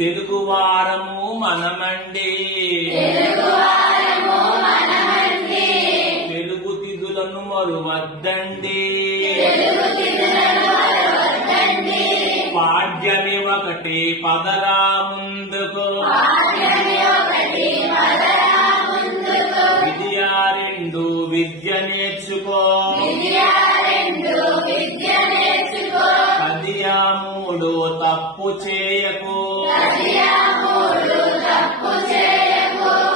తెలుగువారము మనమండి, తెలుగు తిథులను మరువద్దండి, పాడ్యమి ఒకటి పదరా ముందుకు, విద్యా రెండు విద్య నేర్చుకో, పదియా మూడు తప్పు చేయకు,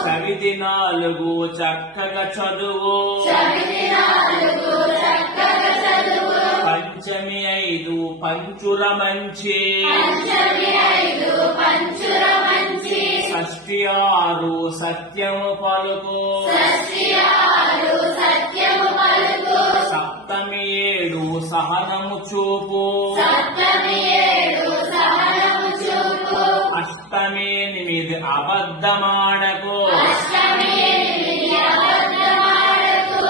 చవితి నాలుగు చక్కగా చదువు, పంచమి ఐదు పంచుర మంచి, షష్ఠి ఆరు సత్యము పలుకు, సప్తమి ఏడు సహనము చూపు, అష్టమి ఎనిమిది అబద్ధమాడకు,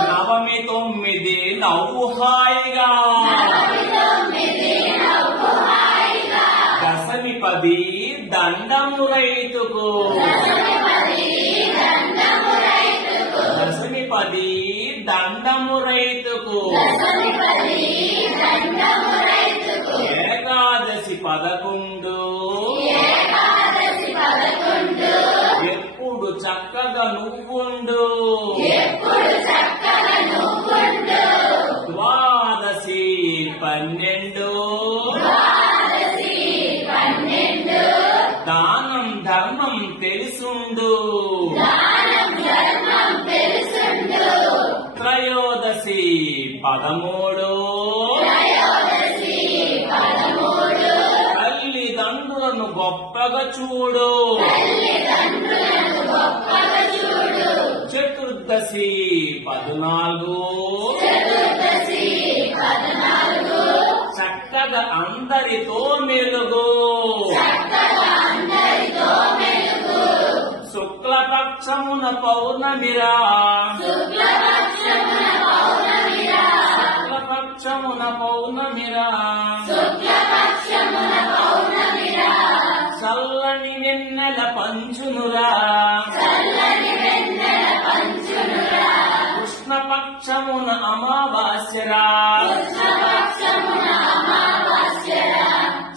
నవమి తొమ్మిది నవ్వు హాయిగా, దశమి పది దండము రైతుకు, దశమి పది దండము రైతుకు, ఏకాదశి 11 ఎప్పుడు చక్కగా నువ్వుండు, ద్వాదశి 12 దానం ధర్మం తెలుసుండు, త్రయోదశి 13 తల్లిదండ్రులను గొప్పగా చూడు, చతుర్దశి 14 చక్కగా అందరితో మెలుగు, శుక్లపక్షమున పౌర్ణమిరా, శుక్లపక్షమున పౌర్ణమిరా, చల్లని వెన్నెల పంచునురా, కృష్ణపక్షమున అమావాస్యరా,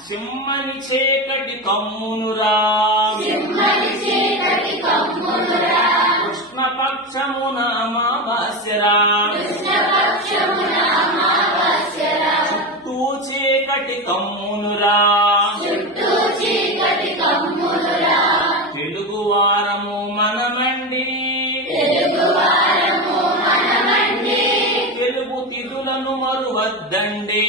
సింహని చీకటి కమ్మునురా, కృష్ణపక్షమున అమావాస్యరా, చుట్టూ చీకటి కమ్మునురా, తెలుగువారము మనమండి, తెలుగు తిథులను మరువద్దండి.